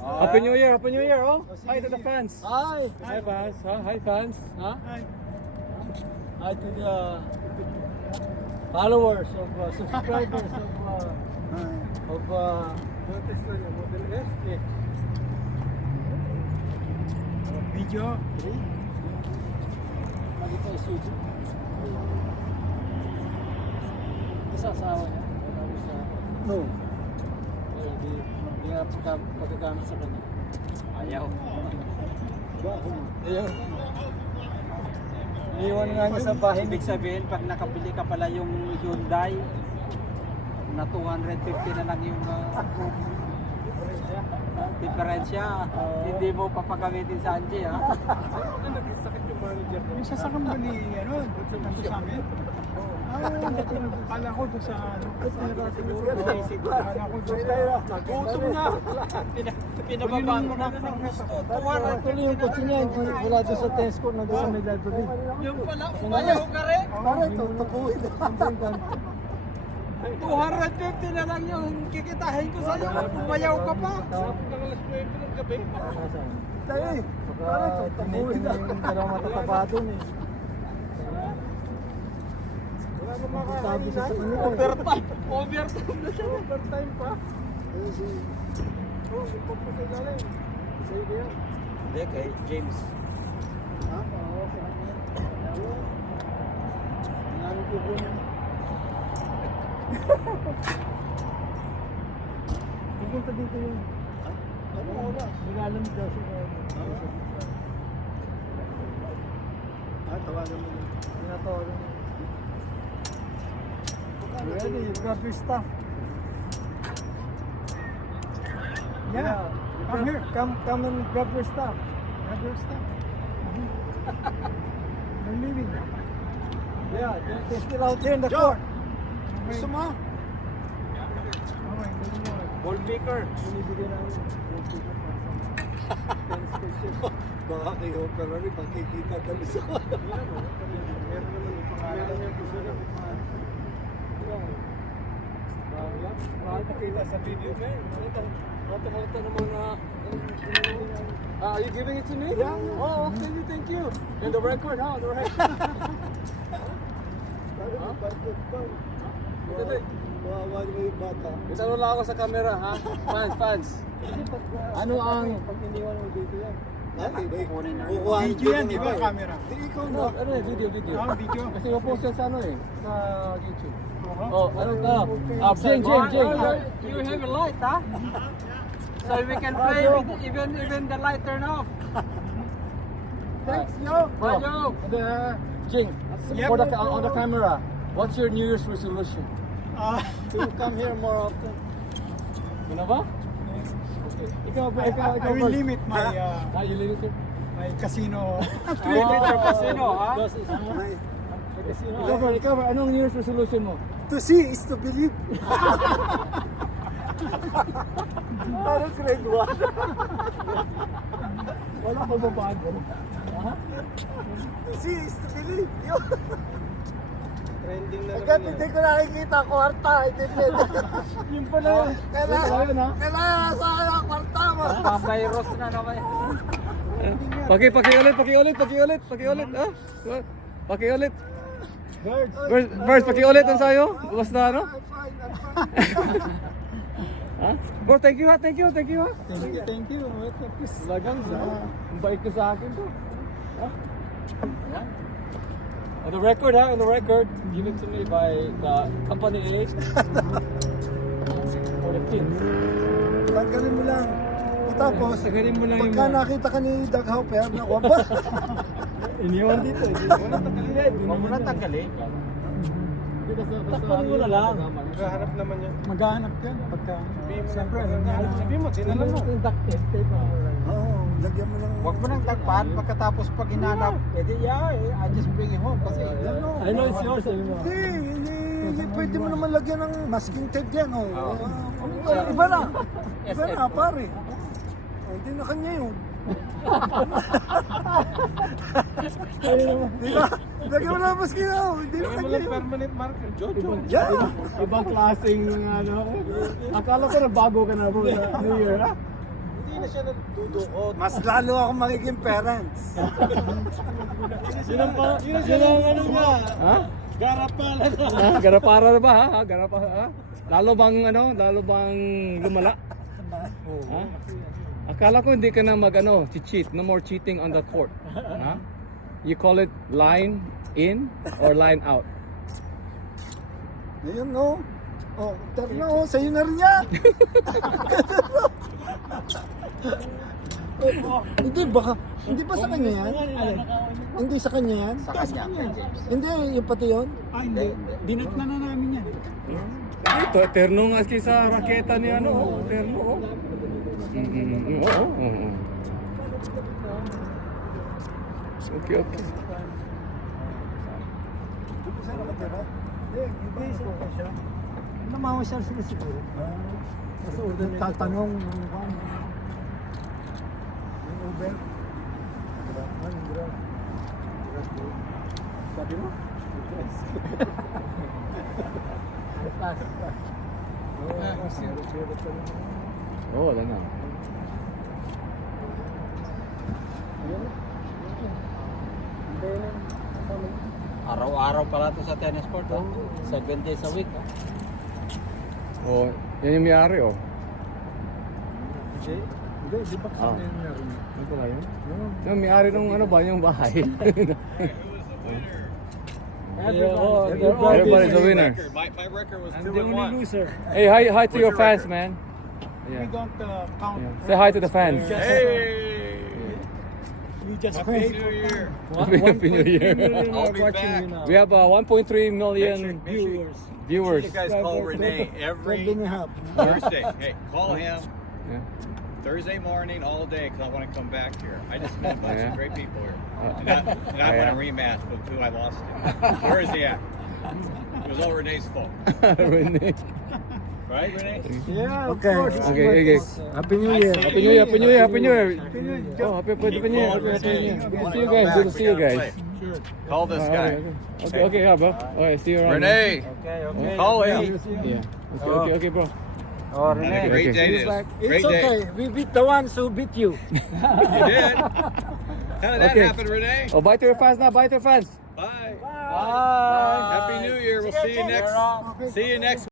Happy New Year, Happy New Year, oh. Hi to the fans. Hi. Hi fans, huh? Hi fans, huh? Hi to the followers of subscribers of video. Nakita yung studio. Isa asawa niya. No. Hindi nga pagkagamit sa kanya. Ayaw. Ayaw. Iwan nga niya sa bahay. Ibig sabihin, pag nakabili ka pala yung Hyundai, na 250 na lang yung diferensya, hindi mo papagamitin sa Angie, ha? Nagkasakit yung manager ko. Yung sasakang ba ni, nandun sa amin? Kala ko doon sa, kala ko doon sa, Nagutom na. Pinababa mo na ng gusto. Actually, yung kotse niya, hindi wala doon sa Tesco, nandun sa may library. Yung pala, umayaw ka rin. Parang ito, tubuhin. 250 na lang yung kikitahin ko sa'yo. Umayaw ka pa. Ng alas 9 ng gabi. Tayo eh. Parang ito, tubuhin na yung dalawang matataba doon eh. Wala namang Sabi siya sa inyo eh. Overtime. Overtime na siya. Overtime pa. Oh, ipot mo sa galing. Sa'yo kaya? Hindi, kay James. Ha? Oo, sa kanya. Ang ko po. Pupunta dito yung... Ano oras? Nilalamig daw siya. tawagan mo. Tinatawagan mo. Ready, you grab your stuff. Yeah, come here. Come and grab your stuff. Grab your stuff. We're leaving. Yeah, they're still out here in the Joe! court. Gusto mo? Okay, gusto mo. Ball maker. Binibigyan namin. Baka kayo pero rin makikita kami sa Meron naman yung pangalan niya. Gusto na. Nakakita sa video, man. Halata naman na... Are you giving it to me? Yeah. Oh, okay, thank you. And the record, huh? The record. Mawawa naman yung bata. Itanong lang ako sa camera, ha? Fans. Ano ang... Pag iniwan mo dito yan. Ay, Kukuha Video yan, di ba? Camera. Hindi, ikaw na. Ano eh, video. Video. Kasi mapost yan sa ano eh, sa YouTube. Uh-huh. Oh, ano ka? Jing. You have a light, huh? So we can play with even the light turn off. Thanks, yo. Bayo. Jing, Yep. for the, on the camera, what's your New Year's resolution? To come here more often. Ano ba? Ikaw ba? I will limit my You limit it? my casino. Limit your casino, huh? Ikaw ba? Anong New Year's resolution mo? To see is to believe. Parang grade 1. Wala pa babago. To see is to believe. Yo. Trending na Agad hindi ko nakikita kwarta. Hindi pwede. Yung pala yun. Kailangan sa kwarta mo. Pavirus na naman. Pakiulit. Ah? Pakiulit. Verse, pakiulit ang sayo. Basta ano? I'm fine. Ha? Bro, thank you ha. Thank you. Thank you. Lagang sa. Ang bait ko sa akin to. Ha? Yan. On the record ha, on the record. Given to me by the company A. For the kids. Tanggalin mo lang. Tapos, Tagalin mo lang yung pagka nakita ka ni Doug Hopper, nakuha ba? iniwan dito. Wala tanggalin yan. Huwag mo na tanggalin. Takpan mo na lang. Maghahanap naman yan. Maghahanap yan. Pagka, siyempre, Sabi mo, dinala mo. Oo, lagyan mo ng... Huwag mo nang tagpan pagkatapos pag hinanap. Edi I just bring it home kasi I know it's yours. Sabi mo. Hindi, pwede mo naman lagyan ng masking tape yan. Iba na. Iba na, pare. Hindi na kanya yun. Di ba? Lagyan mo na masking tape. Hindi na kanya yun. Permanent marker. Jojo. Yeah. Ibang klaseng ano. Akala ko na bago ka na bro sa New Year ha? hindi hindi na siya nagdudukot. Mas lalo ako magiging parents. Yun ang ano niya. Ha? Garapala na. Ah, garapara na ba ha? Garapara ha? Lalo bang ano? Lalo bang lumala? Ha? Akala ko hindi ka na cheat. No more cheating on the court. Ha? You call it line in or line out? Ayun, no? Oh, terno, oh, sa'yo na rin yan. Hindi ba sa kanya yan? Hindi sa kanya yan? Sa kanya. Hindi, yung pati yun? Ah, hindi. Dinat na namin yan. Ito, terno nga sa raketa ni ano. Terno. Oo. Okay. Dito siya nakatira? Hindi siya. Namamasyal sila siguro. Kasi order tatanong ng van. Yung Uber. Sabi mo? Oh, wala na. Araw-araw pala to sa tennis court. 7 days a week. Oh, yan yung may-ari oh. Hindi, di ba Ah. kasi yung meron? Ano pala yun? Yung may-ari ng ano ba, yung bahay. Everybody's a winner. My record was I'm 2 the and only 1. loser. Hey, hi to What's your your fans, record? man. We Yeah. don't count. Yeah. Say hi to the fans. Hey! We just Happy pay. New Year! Happy New Year. I'll be back. We have 1.3 million Make sure viewers. you guys call Renee every Pwede niya. Thursday. Hey, call him Yeah. Thursday morning all day because I want to come back here. I just met a bunch Yeah. of great people here. Uh, And I want yeah. a rematch with who I lost to. Where is he at? It was all Renee's fault. Renee. Right, Renee? Yeah, Okay. Okay. Happy New Year. Happy New Year. Oh, happy New Year. Keep Happy New Year. calling Good to Renee. see you guys. Good to see you guys. Call this guy. Okay, yeah, bro. Alright, see you around. Renee! Okay. Call him. Yeah. Okay, bro. Oh, Had a Renee. great Okay. day It's this. like, Great it's day. okay. We beat the ones who beat you. You did. How did that Okay. happen, Renee? Oh, bye to your fans now. Bye to your fans. Bye. Bye. Happy New Year. We'll see you next. See you next.